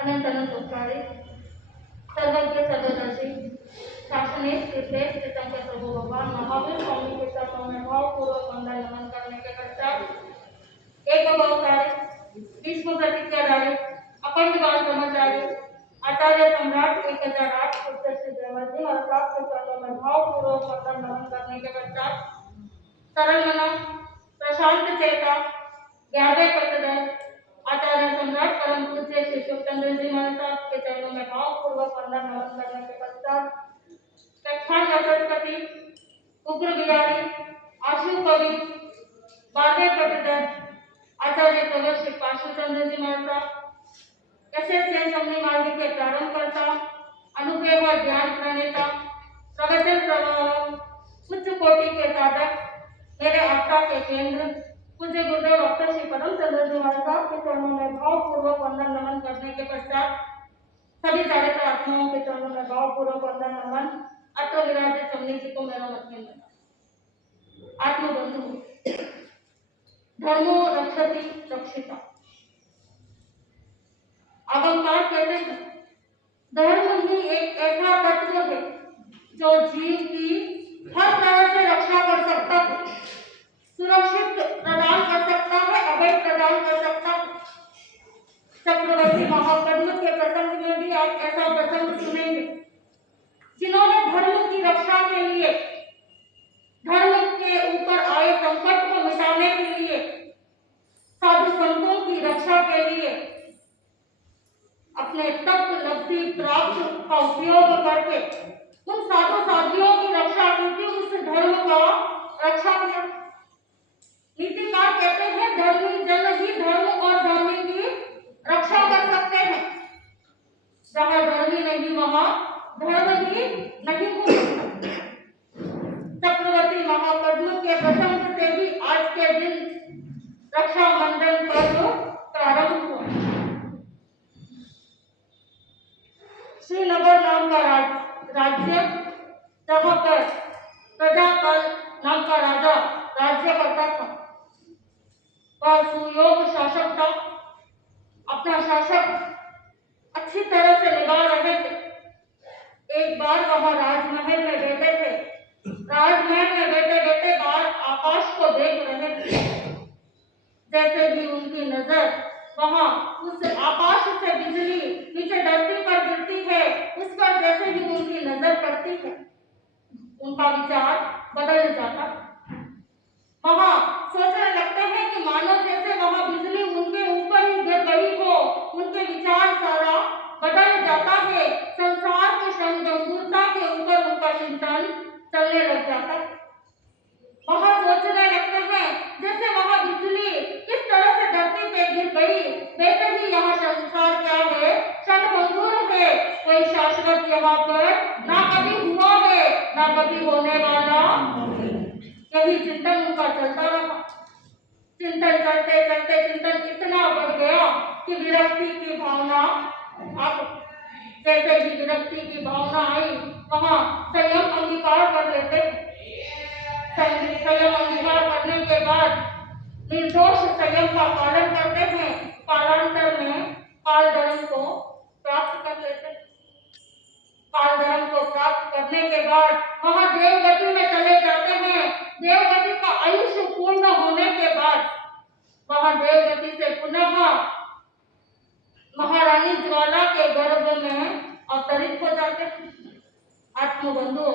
अनंत अनंत उपकारी सर्वज्ञ सर्वदर्शी शासने स्थिते स्थितम के प्रभु भगवान महावीर स्वामी के चरणों में भावपूर्वक वंदन नमन करने के पश्चात एक अवतारी विश्व प्रतिज्ञाधारी अखंड बाल ब्रह्मचारी आचार्य सम्राट 1008 उत्तर श्री देवर जी और प्राप्त के चरणों में भावपूर्वक वंदन नमन करने के पश्चात सरल मना प्रशांत चेता 11वें पत्रधर आचार्य सम्राट परम पूज्य श्री शिवचंद्र जी महाराज के चरणों में भावपूर्वक वंदन नमन करने के पश्चात व्याख्यान सरस्वती उग्र बिहारी आशु कवि 12वें पत्रधर आचार्य प्रवर श्री पाशुचंद्र जी महाराज एसएस हमने मार्ग के प्रारंभ करता अनुभव व ज्ञान प्रणेता प्रवचन प्रवाह उच्च कोटि के साधक मेरे आस्था के केंद्र पूज्य गुरुदेव डॉक्टर श्री परमचंद्र जी महाराज के चरणों में भावपूर्वक वंदन नमन करने के पश्चात सभी चारित्र आत्माओं के चरणों में भावपूर्वक वंदन नमन अत्र विराजित समनी जी को मेरा मध्य में आत्मबंधु धर्मो रक्षति रक्षिता अहंकार कहते हैं धर्म ही एक ऐसा तत्व है जो जीव की हर तरह से रक्षा कर सकता है, सुरक्षित प्रदान कर सकता है, अभय प्रदान कर सकता है। चक्रवर्ती महापद्म के प्रसंग में भी आप ऐसा प्रसंग सुनेंगे जिन्होंने धर्म की रक्षा के लिए धर्म के ऊपर आए संकट को मिटाने के लिए साधु संतों की रक्षा के लिए अपने तप लब्धि प्राप्त का उपयोग करके उन साधु साधियों की रक्षा की उस धर्म का रक्षा किया। नीतिकार कहते हैं धर्मी जन ही धर्म और धर्मी की रक्षा कर सकते हैं। जहाँ धर्मी नहीं वहाँ धर्म ही नहीं हो सकता। चक्रवर्ती महापद्म के प्रसंग से भी आज के दिन रक्षा बंधन पर्व प्रारंभ हुआ। श्रीनगर नाम का राज्य जहाँ पर प्रजापाल नाम का राजा राज्य करता था, वह सुयोग शासक था। अपना शासक अच्छी तरह से निभा रहे थे। एक बार वह राजमहल में बैठे थे। राजमहल में बैठे बैठे बाहर आकाश को देख रहे थे। जैसे भी उनकी नजर वहां उस आकाश से बिजली नीचे धरती पर गिरती है, उस पर जैसे भी उनकी नजर पड़ती है उनका विचार बदल जाता। वहां सोचने लगते हैं कि मानो जैसे वहां बिजली उनके ऊपर ही गिर रही हो। उनके विचार सारा बदल जाता है। संसार के गंभीरता के ऊपर उनका चिंतन चलने लग जाता है। वहां सोचने लगते हैं जैसे वहां बिजली किस तरह से धरती पे गिर गई, वैसे ही यहाँ संसार क्या है, क्षणभंगुर है। कोई शाश्वत यहाँ पर ना कभी हुआ है ना कभी होने वाला। यही चिंतन उनका चलता रहा। चिंतन करते करते चिंतन इतना बढ़ गया कि विरक्ति की भावना आ गई। जैसे ही विरक्ति की भावना आई वहां संयम अंगीकार कर लेते। संयम अंगीकार करने के बाद निर्दोष संयम का पालन करते हैं। कालांतर में काल धर्म को प्राप्त कर लेते हैं। काल धर्म को प्राप्त करने के बाद वहां देवगति में चले जाते हैं। देवगति का आयुष्य पूर्ण होने के बाद वहां देवगति से पुनः महारानी ज्वाला के गर्भ में अवतरित हो जाते हैं। आत्मबंधु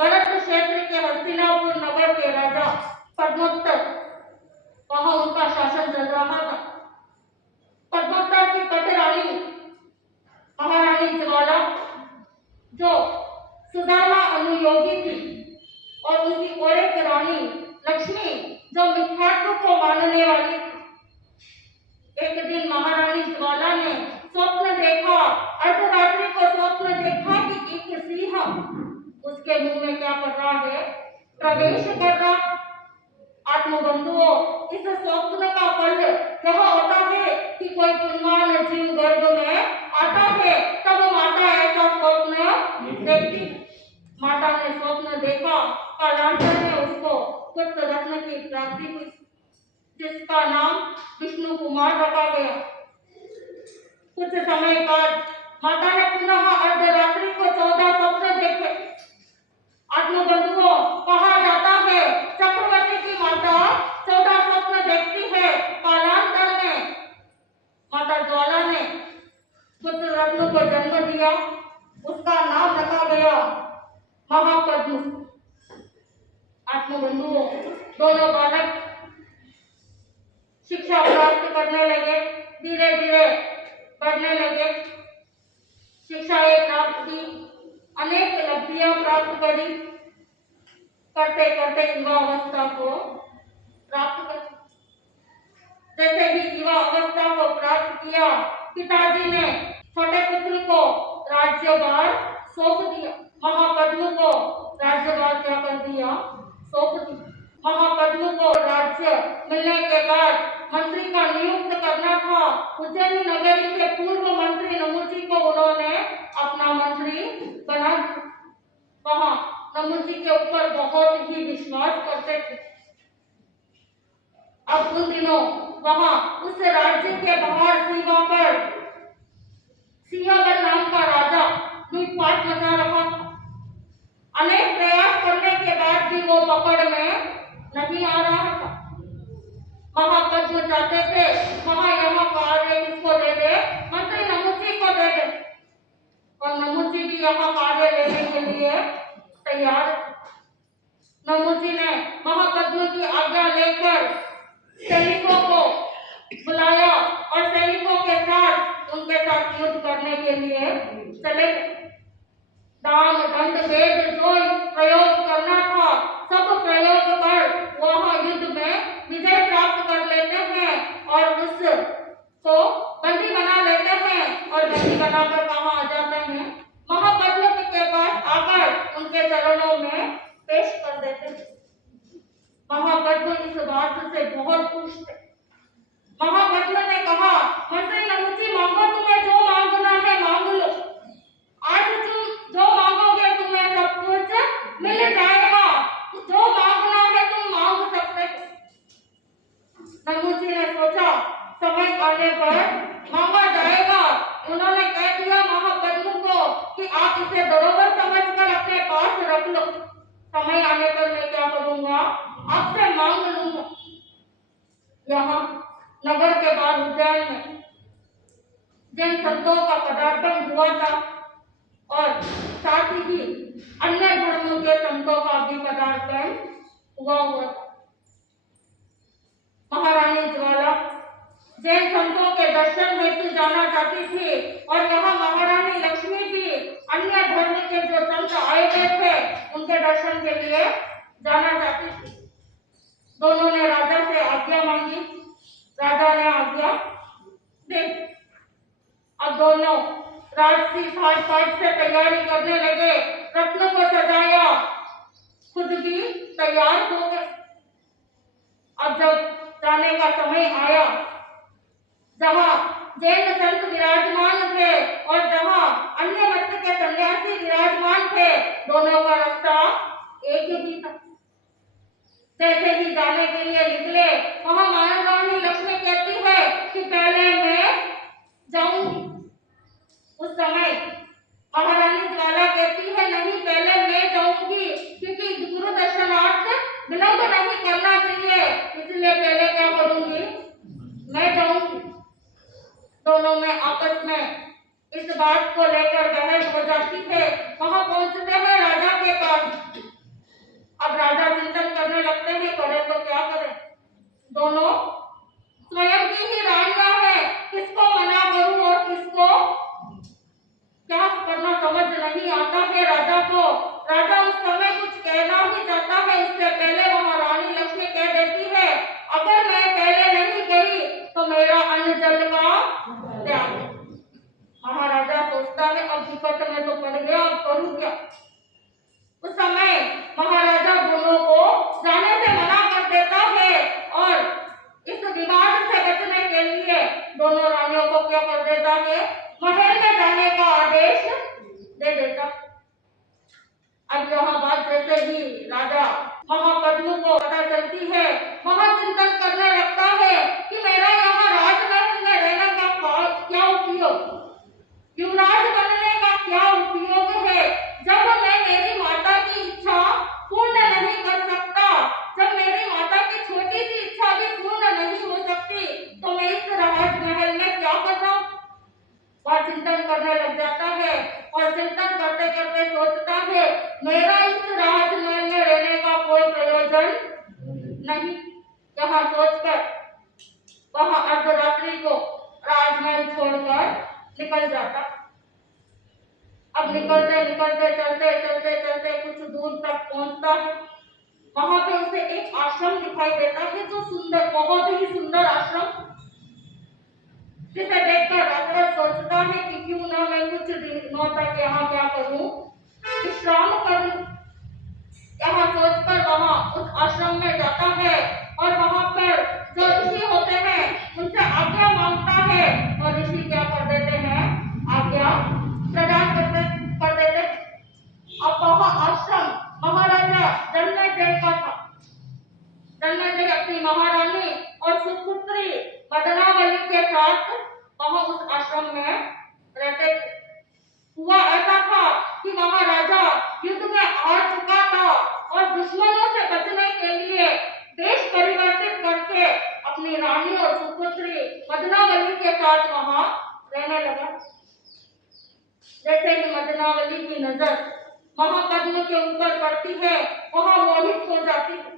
भरत क्षेत्र के हस्तिनापुर नगर के राजा पद्मोत्तर, वहां उनका शासन चल रहा था। पद्मोत्तर की कटरानी महारानी ज्वाला जो सुदामा अनुयोगी थी और उनकी और एक रानी लक्ष्मी जो मिथ्यात्व को मानने वाली थी। एक दिन महारानी ज्वाला ने स्वप्न देखा, अर्धरात्रि को स्वप्न देखा कि एक सिंह उसके मुंह में क्या कर रहा है, प्रवेश कर रहा। आत्मबंधुओं, इस स्वप्न का फल यह होता है कि कोई पुण्यवान जीव गर्भ में आता है तब माता ऐसा स्वप्न देखती। माता ने स्वप्न देखा, कालांतर में उसको पुत्र रत्न की प्राप्ति हुई जिसका नाम विष्णु कुमार रखा गया। कुछ समय बाद माता ने पुनः अर्धरात्रि को 14 स्वप्न देखे। आत्मबंधुओं, कहा जाता है चक्रवर्ती की माता 14 स्वप्न देखती है। कालांतर में माता ज्वाला ने पुत्र रत्न को जन्म दिया। उसका नाम रखा गया महापद्म। आत्मबंधुओं, दोनों बालक शिक्षा प्राप्त करने लगे, धीरे धीरे बढ़ने लगे, शिक्षाएं प्राप्त की, अनेक लब्धियां प्राप्त करी, करते करते युवावस्था को प्राप्त कर। जैसे ही युवा अवस्था को प्राप्त किया, पिताजी ने छोटे पुत्र को राज्यभार सौंप दिया। महापद्म को राज्यभार क्या कर दिया? सौंप दिया। महापद्म को राज्य मिलने के बाद मंत्री का नियुक्त करना था। उज्जैन नगरी के पूर्व मंत्री नमुची को उन्होंने अपना मंत्री बना दिया। वहां नमुची के ऊपर बहुत ही विश्वास करते थे। अब उन दिनों वहां उस राज्य के बाहर सीमा पर सिंहबल नाम का राजा लूटपाट मचा रहा था। अनेक प्रयास करने के बाद भी वो पकड़ में नहीं आ रहा था। महापद्म चाहते थे वहां यहाँ कार्य किसको दे दे? मंत्री नमुची को दे दे। और नमुची भी यहाँ कार्य लेने के लिए तैयार। नमुची ने महापद्म की आज्ञा लेकर सैनिकों को बुलाया और सैनिकों के साथ उनके साथ युद्ध करने के लिए चले। दाम दंड वेद जो प्रयोग करना था सब प्रयोग कर वहां युद्ध में विजय प्राप्त कर लेते हैं और उसको बंदी बना लेते हैं और बंदी बनाकर कहाँ आ जाते हैं? महापद्म के पास आकर उनके चरणों में पेश कर देते हैं। महापद्म इस बात से बहुत खुश थे। महापद्म ने कहा, मंत्री नमुची, मांगो, तुम्हें जो मांगना है मांग लो। आज तुम जो मांगोगे तुम्हें सब कुछ मिल जाएगा। जो मांगना है तुम मांग सकते हो। नमुची ने सोचा समय आने पर मांगा जाएगा। उन्होंने कह दिया महापद्म को कि आप इसे बरोबर समझकर अपने पास रख लो। समय आने पर मैं क्या करूंगा? आपसे मांग लूंगा। यहाँ नगर के बाद उज्जैन में जिन संतों का पदार्पण हुआ था और साथ ही अन्य धर्मों के संतों का भी पदार्पण हुआ था। महारानी ज्वाला जैन संतों के दर्शन हेतु जाना चाहती थी और यहाँ महारानी लक्ष्मी भी अन्य धर्म के जो संत आए हुए थे उनके दर्शन के लिए जाना चाहती थी। दोनों ने राजा से आज्ञा मांगी। राजा ने आज्ञा दे। अब दोनों राजसी ठाट से तैयारी करने लगे। रत्न को सजाया, खुद भी तैयार हो गए। अब जब जाने का समय आया, जहाँ जैन संत विराजमान थे और जहाँ अन्य मत के सन्यासी विराजमान थे, दोनों का रास्ता एक ही था। जैसे ही जाने के लिए निकले, वहाँ महारानी लक्ष्मी कहती है कि पहले मैं जाऊंगी। उस समय महारानी ज्वाला कहती है नहीं, पहले मैं जाऊंगी, क्योंकि गुरु दर्शनार्थ विलंब नहीं करना चाहिए, इसलिए पहले क्या करूंगी? मैं जाऊंगी। दोनों में आपस में इस बात को लेकर बहस हो जाती है। वहां पहुंचते हैं राजा के पास। अब राजा चिंतन करने लगते हैं, करें तो क्या करें? दोनों मेरा इस राजमहल में रहने का कोई प्रयोजन नहीं। यहाँ सोचकर वह अर्धरात्रि को राजमहल छोड़कर निकल जाता। अब निकलते निकलते चलते चलते चलते कुछ दूर तक पहुंचता है। वहां पे उसे एक आश्रम दिखाई देता है, जो सुंदर, बहुत ही सुंदर आश्रम, जिसे देखकर राजा सोचता है कि क्यों ना मैं कुछ दिनों तक यहाँ क्या करूं, विश्राम करूं। यहाँ सोचकर वहां उस आश्रम में जाता है और वहां पर जो ऋषि होते हैं उनसे आज्ञा मांगता है और ऋषि क्या कर देते हैं, आज्ञा प्रदान कर देते। अब वह आश्रम महाराजा जन्मेजय का था। जन्मेजय अपनी महारानी और सुपुत्री मदनावली के साथ वहां उस आश्रम में रहते थे। हुआ ऐसा था कि महाराजा युद्ध में हार चुका था और दुश्मनों से बचने के लिए देश परिवर्तित करके अपनी रानी और सुपुत्री मदनावली के साथ वहां रहने लगा। जैसे ही मदनावली की नजर महापद्म के ऊपर पड़ती है, वहां मोहित हो जाती है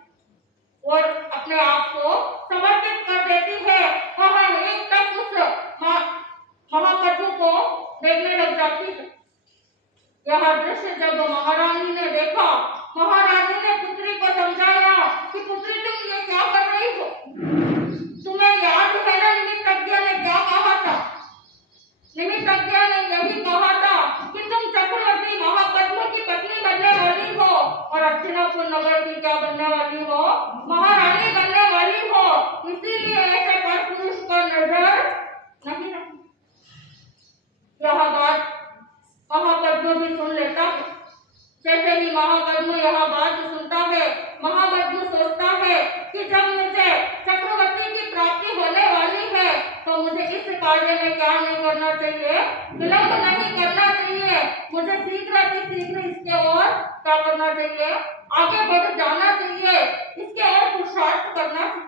और अपने आप को समर्पित कर देती है। वह एकदम उस महापद्म को देखने लग जाती है। यह दृश्य जब महारानी ने देखा, महारानी ने पुत्री को समझाया कि पुत्री तुम ये क्या कर रही हो? तुम्हें याद है ना निमित्तज्ञ ने क्या कहा था? निमित्तज्ञ ने यही कहा था कि तुम चक्रवर्ती महापद्म की पत्नी बनने वाली हो और हस्तिनापुर नगर की क्या बनने वाली हो? महारानी बनने वाली हो। इसीलिए ऐसे पर पुरुष को नजर नहीं रखी। यह बात महापद्म भी सुन लेता है। जैसे ही महापद्म यह बात सुनता है, महापद्म सोचता है कि जब मुझे चक्रवर्ती की प्राप्ति होने वाली है तो मुझे इस कार्य में क्या नहीं करना चाहिए, विलंब नहीं करना चाहिए। मुझे शीघ्र इसके ओर क्या करना चाहिए, आगे बढ़ जाना चाहिए, इसके ओर पुरुषार्थ करना चाहिए।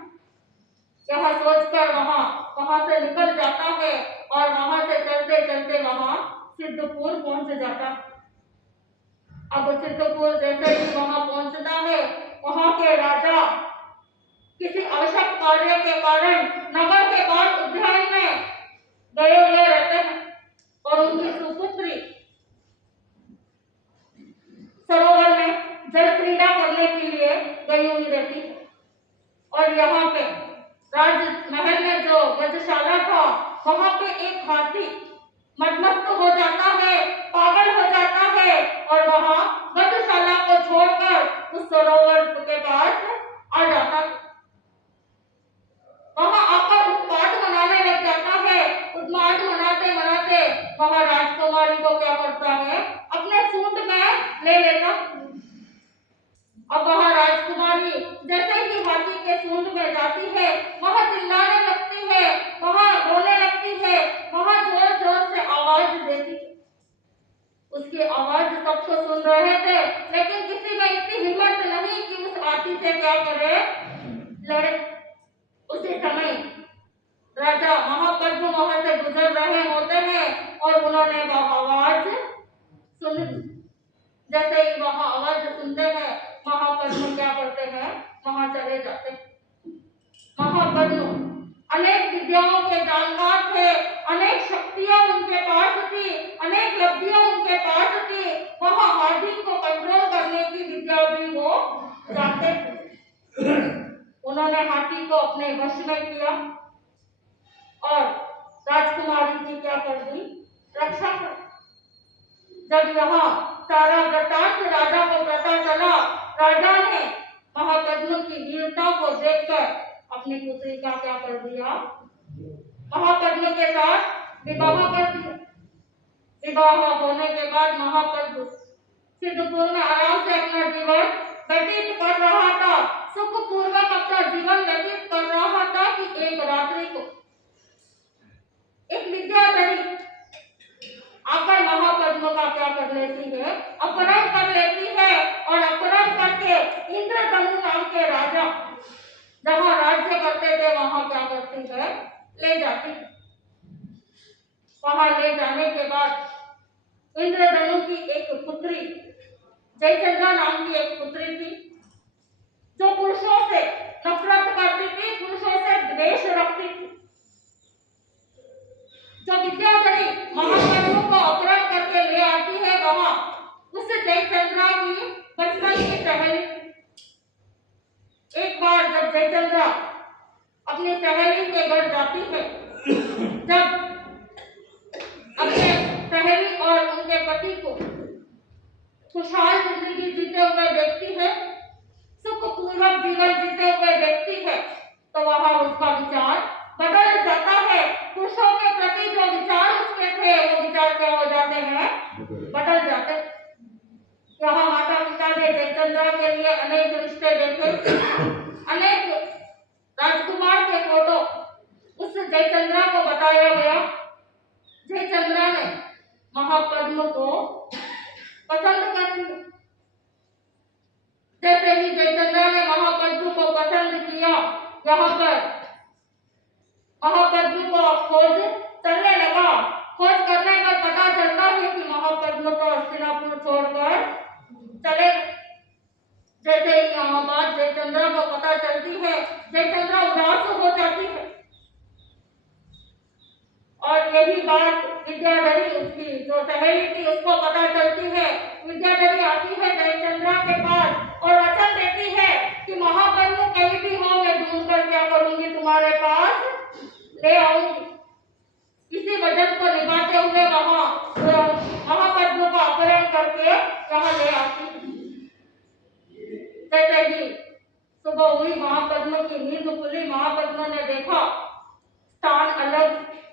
यह सोचकर वहां से निकल जाता है और वहां से चलते चलते वहां सिद्धपुर पहुंच जाता। अब सिद्धपुर जैसे ही वहां पहुंचता है, वहां के राजा किसी आवश्यक कार्य के कारण नगर के बाहर उद्यान में गए हुए रहते हैं और उनकी सुपुत्री सरोवर में जल क्रीड़ा करने के लिए गई हुई रहती है। और यहाँ पे राजमहल में जो गजशाला था, वहां पे एक हाथी मदमस्त हो जाता है, पागल हो जाता है और वहां गजशाला को छोड़कर उस सरोवर के पास आ जाता है। वहां आकर उत्पात मनाने लग जाता है। उत्पात मनाते मनाते वहां राजकुमारी को क्या करता है, अपने सूंड में ले लेता। अब वहां राजकुमारी जैसे ही हाथी के सूंड में जाती है, वहां चिल्लाने लगती है, वहां रोने लगती है, वहां जोर जोर से आवाज देती। उसकी आवाज सब तो सुन रहे थे, लेकिन किसी में इतनी हिम्मत नहीं कि उस हाथी से क्या करे, लड़े। उसी समय राजा महापद्म वहां से गुजर रहे होते हैं और उन्होंने वह आवाज सुनी। जैसे ही वहां आवाज सुनते हैं, महापद्म क्या करते हैं, वहां चले जाते। महापद्म अनेक विद्याओं के जानकार थे, अनेक शक्तियां उनके पास थी, अनेक लब्धियां उनके पास थी। वहां हाथी को कंट्रोल करने की विद्या भी वो जानते थे। उन्होंने हाथी को अपने वश में किया और राजकुमारी की क्या कर दी, रक्षा कर। जब यहाँ सारा वृत्तांत राजा को पता चला, राजा ने महापद्म की वीरता को देखकर अपनी पुत्री का क्या कर दिया, महापद्म के साथ विवाह कर दिया। विवाह होने के बाद महापद्म सिद्धपुर में आराम से अपना जीवन व्यतीत कर रहा था, सुखपूर्वक अपना जीवन व्यतीत कर रहा था कि एक रात्रि को एक विद्याधरी आकर महापद्म का क्या कर लेती है, अपहरण कर लेती है और अपहरण करके इंद्रधनु नाम के राजा जहां राज्य करते थे वहां क्या करती है, ले जाती है। वहां ले जाने के बाद इंद्रधनु की एक पुत्री जयचंद्रा नाम की एक पुत्री थी जो पुरुषों से नफरत करती थी, पुरुषों से द्वेष रखती थी। जो विद्याधरी महाप्रभु को अपहरण करके ले आती है वहां उस जयचंद्रा की बचपन की सहेली। एक बार जब जयचंद्रा अपनी सहेली के घर जाती है, जब अपने सहेली और उनके पति को खुशहाल जिंदगी जीते हुए देखती है, सुखपूर्वक जीवन जीते हुए देखती है, तो वहां उसका विचार बदल जाता है। पुरुषों के प्रति जो विचार उसके थे वो विचार क्या हो जाते हैं, बदल जाते। यहाँ माता पिता ने जयचंद्रा के लिए अनेक रिश्ते देखे, अनेक राजकुमार के फोटो उस जयचंद्रा को बताया गया। जयचंद्रा ने महापद्म को पसंद कर लिया। जैसे ही जयचंद्रा ने महापद्म को पसंद किया, यहाँ पर महापद्म को खोज चलने लगा। खोज करने पर पता चलता है कि महापद्म तो हस्तिनापुर छोड़कर चले। जैसे ही यहाँ बात जयचंद्रा को पता चलती है, जयचंद्रा उदास हो जाती है। और यही बात विद्याधरी उसकी जो सहेली थी उसको पता चलती है। विद्याधरी आती है जयचंद्रा के पास और वचन देती है कि महापद्म कहीं भी हो मैं ढूंढ कर क्या करूंगी, तुम्हारे पास ले आऊंगी। इसी वचन को निभाते हुए वहां महापद्म का अपहरण करके यहाँ ले आती। जैसे ही सुबह हुई, महापद्म की नींद खुली, महापद्म ने देखा स्थान अलग,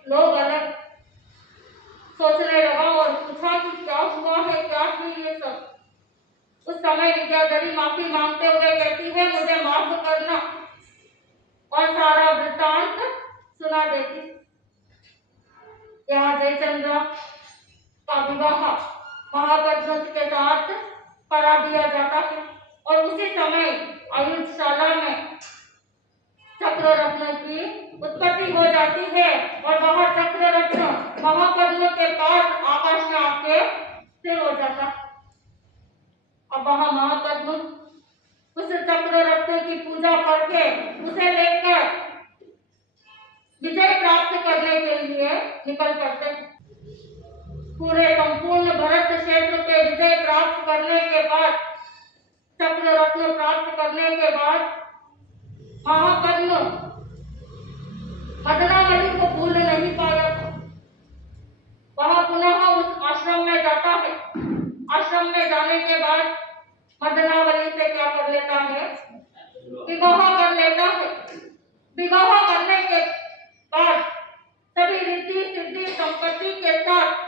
लोग अलग। सोचने लगा और पूछा कि क्या हुआ है, क्या है ये सब। उस समय विद्याधरी माफी मांगते हुए कहती है मुझे माफ करना, और सारा वृत्तांत सुना देती। यहाँ जयचंद्रा का विवाह महापद्म के साथ करा दिया जाता है और उसी समय आयुधशाला में चक्र रत्न की उत्पत्ति हो जाती है और वह चक्र रत्न महापद्म के पास आकाश में आके स्थिर हो जाता। अब वहां महापद्म उस चक्र रत्न की पूजा करके उसे लेकर विजय प्राप्त करने के लिए निकल पड़ते। पूरे संपूर्ण भरत क्षेत्र पे विजय प्राप्त करने के बाद, चक्र रत्न प्राप्त करने के बाद महापद्म मदनावली को भूल नहीं पाया था। वह पुनः उस आश्रम में जाता है। आश्रम में जाने के बाद मदनावली से क्या कर लेता है, विवाह कर लेता है। विवाह करने के बाद सभी रिद्धि सिद्धि संपत्ति के साथ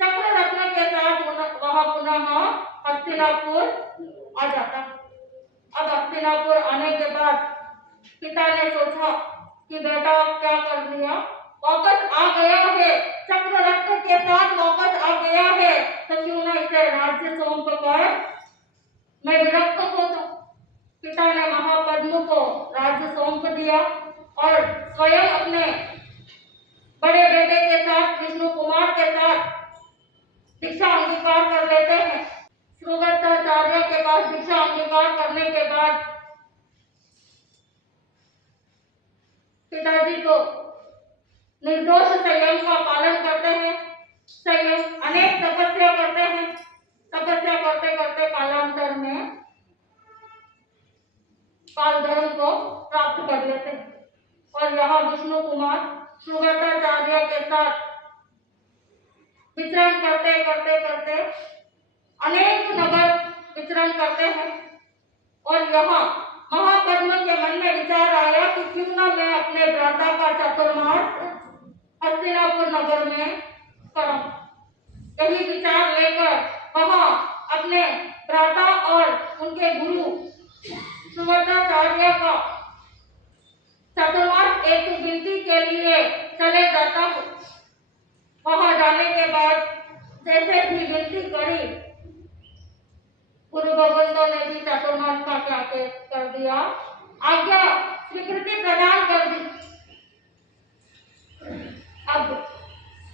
चक्र रत्न के साथ वह पुनः हस्तिनापुर आ जाता। अब हस्तिनापुर आने के बाद पिता ने सोचा कि बेटा क्या कर लिया, वापस आ गया है, चक्र रत्न के साथ वापस आ गया है, तो क्यों ना इसे राज्य सौंप कर मैं विरक्त हो जाऊं। पिता ने महापद्म को राज्य सौंप दिया और स्वयं अपने बड़े बेटे के साथ विष्णु कुमार के साथ दीक्षा अंगीकार कर लेते हैं। श्रीवत्साचार्य के पास दीक्षा अंगीकार करने के बाद पिताजी को निर्दोष संयम का पालन करते हैं। संयम अनेक तपस्या करते हैं। तपस्या करते करते कालांतर में काल धर्म को प्राप्त कर लेते हैं और यहाँ विष्णु कुमार श्रीवत्साचार्य के साथ विचरण करते करते करते अनेक नगर विचरण करते हैं और यहाँ महापद्म के मन में विचार आया कि क्यों ना मैं अपने भ्राता का चातुर्मास हस्तिनापुर नगर में करूं। यही विचार लेकर वहाँ अपने भ्राता और उनके गुरु श्रीवत्साचार्य का चातुर्मास एक गिनती के लिए चले जाता है। वहां जाने के बाद जैसे भी गिनती करी, गुरु गोविंदो ने भी चातुर्मास का क्या कर दिया, आज्ञा स्वीकृति प्रदान कर दी। अब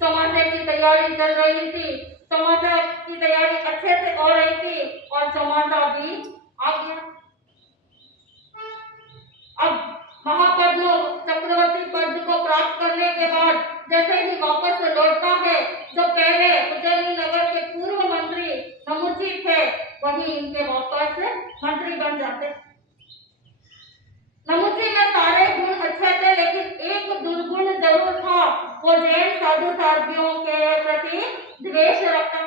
चौमासे की तैयारी चल रही थी, चौमासे की तैयारी अच्छे से हो रही थी और चौमासा भी आ गया। अब महापद्म चक्रवर्ती पद को प्राप्त करने के बाद जैसे ही वापस लौटता है, जो पहले उज्जैनी नगर के पूर्व मंत्री नमुची थे, वही इनके वापस मंत्री बन जाते। नमुची में सारे गुण अच्छे थे, लेकिन एक दुर्गुण जरूर था, वो जैन साधु साध्वियों के प्रति द्वेष रखता।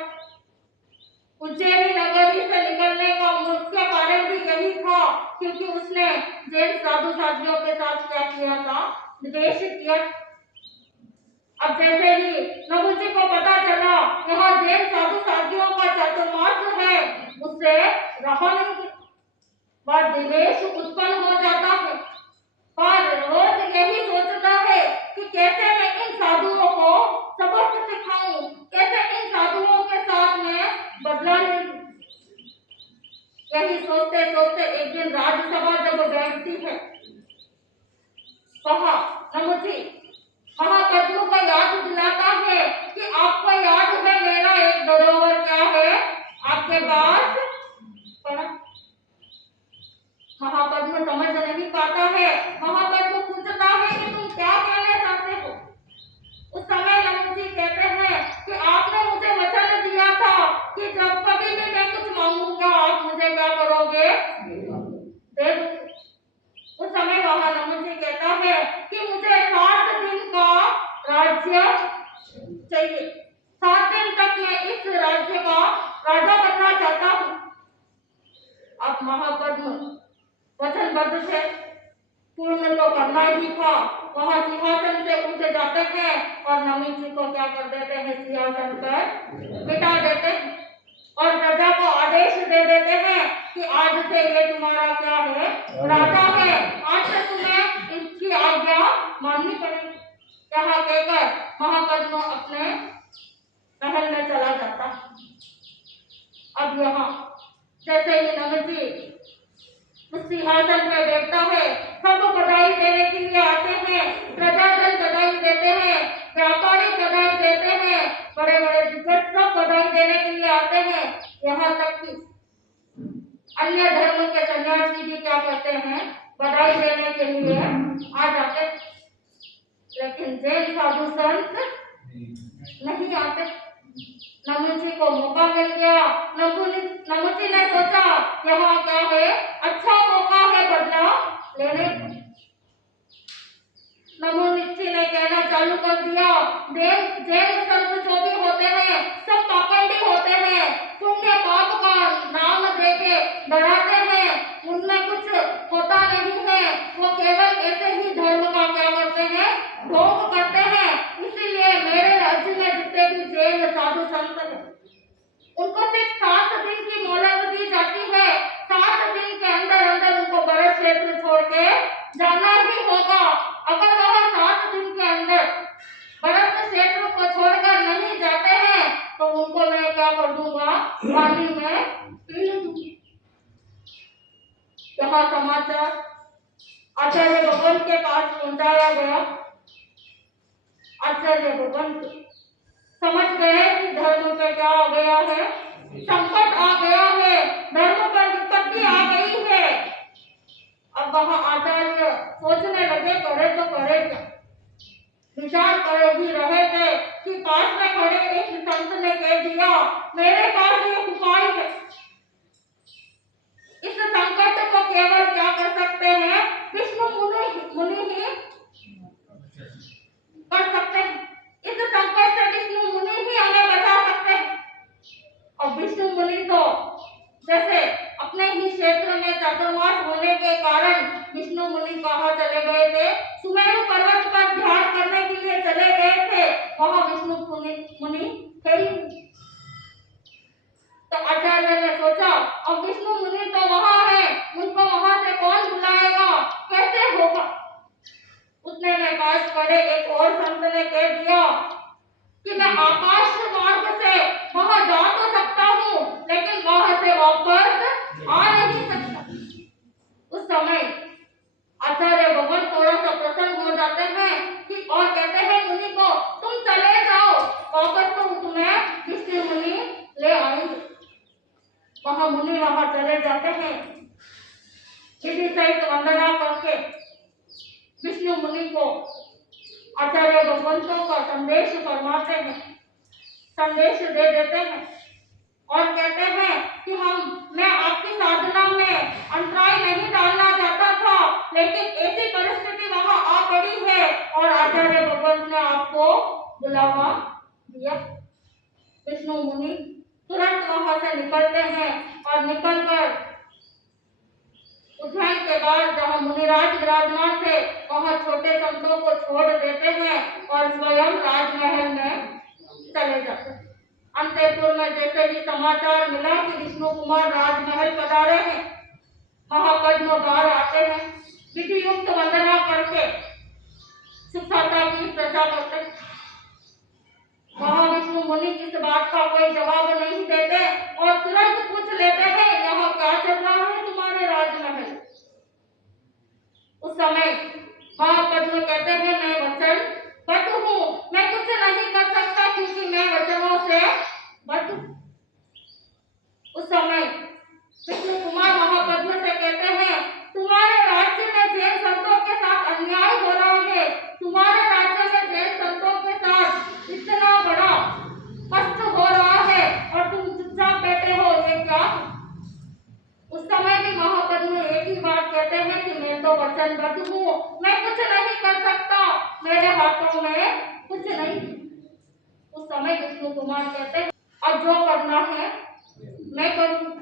उज्जैनी नगरी से निकलने का मुख्य कारण भी यही था, क्योंकि उसने जैन साधु साध्वियों के साथ क्या किया था, द्वेष किया। अब जैसे ही नमुची को पता चला यहाँ जैन साधु साध्वियों का चातुर्मास है, उससे रहा नहीं, वह द्वेष उत्पन्न हो जाता है और रोज यही सोचता है कि कैसे मैं इन साधुओं को सबक सिखाऊं, कैसे इन साधुओं के साथ में बदला लूं। यही सोचते सोचते एक दिन राज्यसभा जब बैठती है, कहा नमुची महापद्म को याद दिलाता है कि आपको याद है मेरा एक धरोहर क्या है आपके पास पड़ा। महापद्म समझ नहीं पाता है। महापद्म पूछता है कि तुम क्या कहना चाहते हो। उस समय नमुची कहते हैं कि आपने मुझे वचन दिया था कि जब कभी भी मैं कुछ मांगूंगा आप मुझे क्या करोगे, दे दोगे। उस समय वहां नमुची कहता है कि मुझे 7 दिन का राज्य चाहिए, 7 दिन तक मैं इस राज्य का राजा बनना चाहता हूँ। अब महापद्म वचनबद्ध थे, पूर्ण तो करना ही था। वहां सिंहासन से उठ जाते हैं और नमुची को क्या कर देते हैं, सिंहासन पर बिठा देते हैं और प्रजा को आदेश दे देते हैं कि आज से ये तुम्हारा क्या है, राजा है, आज से तुम्हें इसकी आज्ञा माननी पड़ेगी। यहाँ कहकर महापद्म अपने महल में चला जाता। अब यहाँ जैसे ही नमुची उस सिंहासन पर बैठता है, सब बधाई देने के लिए आते हैं, प्रजाजन बधाई देते हैं, व्यापारी बधाई देते हैं, बड़े बड़े दिग्गज सब बधाई देने के लिए आते हैं। यहाँ तक कि अन्य धर्म के सन्यासी भी क्या करते हैं, बधाई देने के लिए आ जाते, लेकिन जैन साधु संत नहीं आते। नमुची को मौका मिल गया। नमुची ने सोचा यहाँ क्या है, अच्छा मौका है बदला लेने। नमुची ने कहना चालू कर दिया, जैन संत जो भी होते हैं सब पाखंडी होते हैं, पुण्य पाप का नाम देके डराते हैं, उनमें कुछ होता नहीं है, वो केवल ऐसे ही धर्म का क्या करते हैं, ढोंग करते हैं। इसीलिए मेरे राज्य में जितने भी जैन साधु संत हैं उनको सिर्फ 7 दिन की मोहलत दी जाती है। 7 दिन के अंदर अंदर उनको बड़े क्षेत्र छोड़ के जाना ही होगा। अगर वह 7 दिन के अंदर बड़े क्षेत्र को छोड़कर नहीं जाते हैं तो उनको मैं क्या कर दूंगा, पानी में पीन दूंगी। यहाँ समाचार आचार्य भगवान के पास पहुंचाया गया। आचार्य भगवान समझ गए कि धर्म पे क्या आ गया है, संकट आ गया है, धर्म पर विपत्ति आ गई है। अब वहां आचार्य सोचने लगे करे तो करे क्या। विचार कर भी रहे थे कि पास में खड़े एक संत ने कह दिया, मेरे पास एक उपाय है, इस संकट को केवल क्या कर सकते हैं, विष्णु मुनि ही कर सकते हैं। इस संकट से विष्णु मुनि ही हमें बचा सकते हैं। और विष्णु मुनि तो जैसे अपने ही क्षेत्र में चातुर्मास होने के कारण विष्णु मुनि कहाँ चले गए थे, सुमेरु पर्वत पर ध्यान करने के लिए चले गए थे, वहां विष्णु मुनि थे ही। तो आचार्य ने सोचा अब विष्णु मुनि तो वहां है, उनको वहां से कौन बुलाएगा, कैसे होगा। उतने में पास खड़े एक और संत ने कह दिया कि मैं आकाश मार्ग से वहां जा तो सकता हूँ, लेकिन वहां से वापस आ नहीं सकता। उस समय आचार्य भगवान थोड़ा सा प्रसन्न हो जाते हैं कि और कहते हैं मुनि को, तुम चले जाओ, वापस तो तुम्हें विष्णु मुनि ले आएंगे। वहां मुनि वहां मुनि को आचार्य भगवंतों का संदेश फरमाते हैं, संदेश दे देते हैं और कहते हैं कि मैं आपकी साधना में अंतराय नहीं डालना चाहता था, लेकिन ऐसी परिस्थिति वहां आ पड़ी है और आचार्य भगवंत ने आपको बुलावा दिया। विष्णु मुनि तुरंत वहां से निकलते हैं और निकलकर उज्जैन के बाद जहाँ मुनिराज विराजमान थे वहाँ छोटे संतों को छोड़ देते हैं और स्वयं राजमहल में चले जाते हैं। अंतपुर में जैसे ही समाचार मिला कि विष्णु कुमार राजमहल पधारे हैं, महापद्म बाहर आते हैं, विधि युक्त वंदना करके सुखता की प्रजा करते हैं। वहाँ विष्णु मुनि इस बात का कोई जवाब नहीं देते और तुरंत पूछ लेते हैं, यहाँ क्या चल रहा है तुम्हारे राजमहल। उस समय महापद्म कहते हैं, मैं वचन बद्ध हूँ, मैं कुछ नहीं कर सकता क्योंकि मैं वचनों से बद्ध। उस समय विष्णु कुमार महापद्म से कहते हैं, तुम्हारे राज्य में जैन संतों के साथ अन्याय हो रहा है, तुम्हारे राज्य में जैन संतों के साथ इतना बड़ा कष्ट हो रहा है और तुम चुपचाप बैठे हो, ये क्या? उस समय भी महापद्म एक ही बात कहते हैं कि मैं तो वचनबद्ध हूँ, मैं कुछ नहीं कर सकता, मेरे हाथों में कुछ नहीं। उस समय विष्णु कुमार कहते हैं, अब जो करना है मैं करूँ।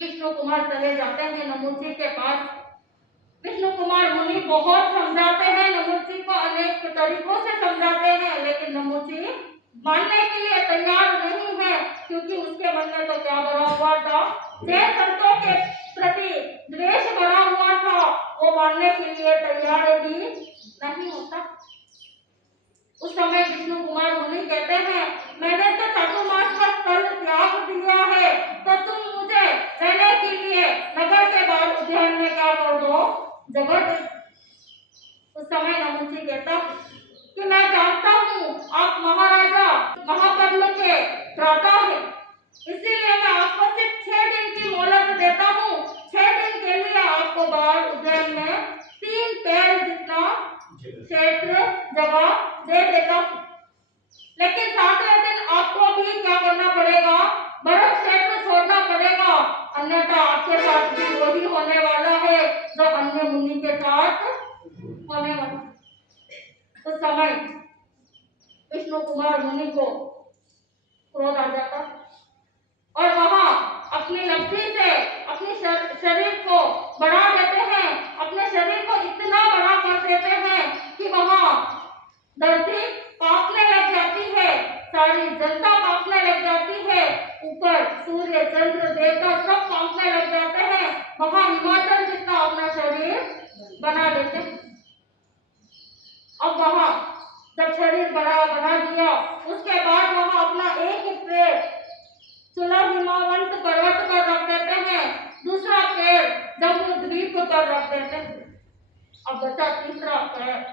विष्णु कुमार चले जाते हैं नमुची के पास। विष्णु कुमार मुनि बहुत समझाते हैं नमुची को, अनेक तरीकों से समझाते हैं, लेकिन नमुची मानने के लिए तैयार नहीं है क्योंकि उसके मन में तो क्या भरा हुआ था, जैन संतों के प्रति द्वेष भरा हुआ था, वो मानने के लिए तैयार भी नहीं होता। उस समय विष्णु कुमार मुनि कहते हैं, मैंने तो चातुर्मास का फल त्याग दिया है, तो तुम मुझे रहने के लिए नगर के बाद उज्जैन में क्या कर दो, जगह दे। उस समय नमुची कहता कि मैं जानता हूँ आप महाराजा महापद्म के भ्राता है, इसीलिए मैं आपको सिर्फ 6 दिन की मोहलत देता हूँ। 6 दिन के लिए आपको बाहर उज्जैन में 3 पैर जितना क्षेत्र जगह दे देता हूँ, लेकिन 7वें दिन आपको भी क्या करना पड़ेगा, भरत क्षेत्र छोड़ना पड़ेगा, अन्यथा आपके साथ भी वही होने वाला है जो अन्य मुनि के साथ होने वाला। उस समय विष्णु कुमार मुनि को क्रोध आ जाता और वहां अपनी लब्धि से अपने शरीर को बढ़ा देते हैं, अपने शरीर को इतना बड़ा कर देते हैं कि वहां धरती कांपने लग जाती है, सारी जनता कांपने लग जाती है, ऊपर सूर्य चंद्र देवता सब कांपने लग जाते हैं, वहां हिमाचल जितना अपना शरीर बना देते हैं। अब वहां जब शरीर बना दिया, उसके बाद वहां अपना एक पैर सुलभ हिमावंत पर्वत पर रख देते हैं, दूसरा पैर जम्बू द्वीप पर रख देते हैं। अब बचा तीसरा पैर,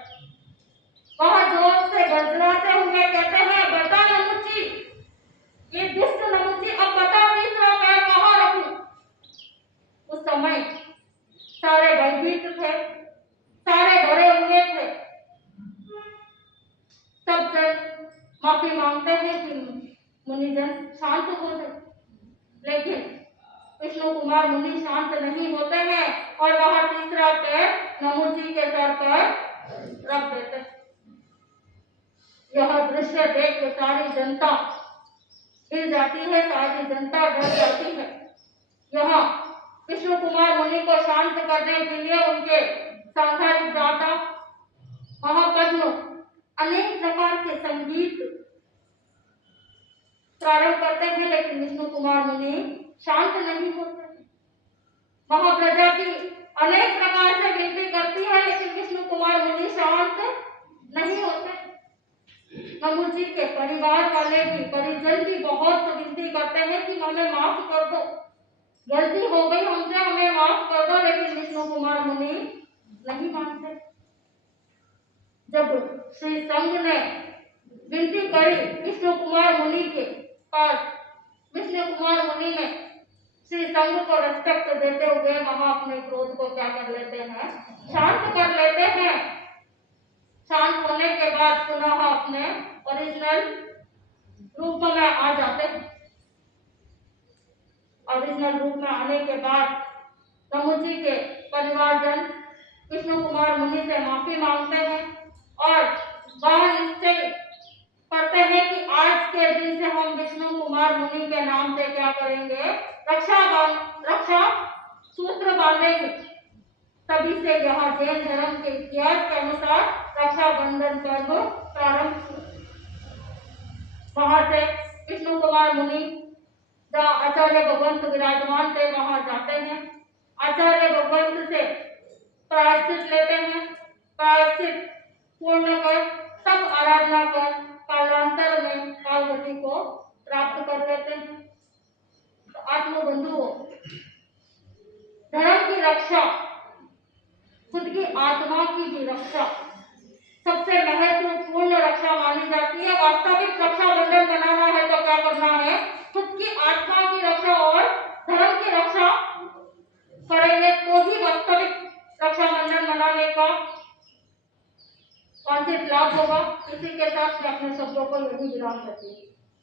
वहां जोर से गरजलाते हुए कहते हैं, बता नमुची, ये दुष्ट नमुची, अब बता तीसरा पैर कहाँ रखूं। उस समय सारे भयभीत थे, सारे डरे हुए थे, सब जन माफी मांगते हैं कि मुनिजन शांत हो जाए, लेकिन विष्णु कुमार मुनि शांत नहीं होते हैं और वह तीसरा पैर नमुची के सर पर रख देते हैं। यह दृश्य देख के सारी जनता हिल जाती है, सारी जनता डर जाती है। यहाँ विष्णु कुमार मुनि को शांत करने के लिए उनके सांसारिक दाता महापद्म अनेक प्रकार के संगीत प्रारंभ करते हैं, लेकिन विष्णु कुमार मुनि शांत नहीं होते। महाप्रजा की अनेक प्रकार से विनती करती है, लेकिन विष्णु कुमार मुनि शांत नहीं होते। नमुची के परिवार वाले भी, परिजन भी बहुत विनती करते हैं कि हमें माफ कर दो, गलती हो गई हमसे, हमें माफ कर दो, लेकिन विष्णु कुमार मुनि नहीं मानते। जब श्री संघ ने विनती करी विष्णु कुमार मुनि के पास, विष्णु कुमार मुनि ने श्री संघ को रेस्पेक्ट देते हुए वहां अपने क्रोध को क्या कर लेते हैं, शांत कर लेते हैं बाद पुनः अपने ओरिजिनल रूप में आ जाते हैं। ओरिजिनल रूप में आने के बाद समुची के परिवारजन विष्णु कुमार मुनि से माफी मांगते हैं और वह निश्चय करते हैं कि आज के दिन से हम विष्णु कुमार मुनि के नाम से क्या करेंगे, रक्षा सूत्र बांधेंगे। तभी से यह जैन धर्म के इतिहास के अनुसार रक्षाबंधन पर्व प्रारंभ हुआ। वहां से विष्णु कुमार मुनि जहाँ आचार्य भगवंत विराजमान थे वहां जाते हैं। आचार्य भगवंत से प्रायश्चित लेते हैं। प्रायश्चित पूर्ण कर तब आराधना कर कालांतर में पार्वती को प्राप्त कर लेते हैं। आत्मबंधुओं, धर्म की रक्षा, खुद की आत्मा की भी रक्षा सबसे महत्वपूर्ण रक्षा मानी जाती है। वास्तविक रक्षाबंधन बनाना है तो क्या करना है, खुद की आत्मा की रक्षा और धर्म की रक्षा करेंगे तो ही वास्तविक रक्षाबंधन मनाने का वांछित लाभ होगा। इसी के साथ मैं अपने शब्दों को यही विराम करती हूँ।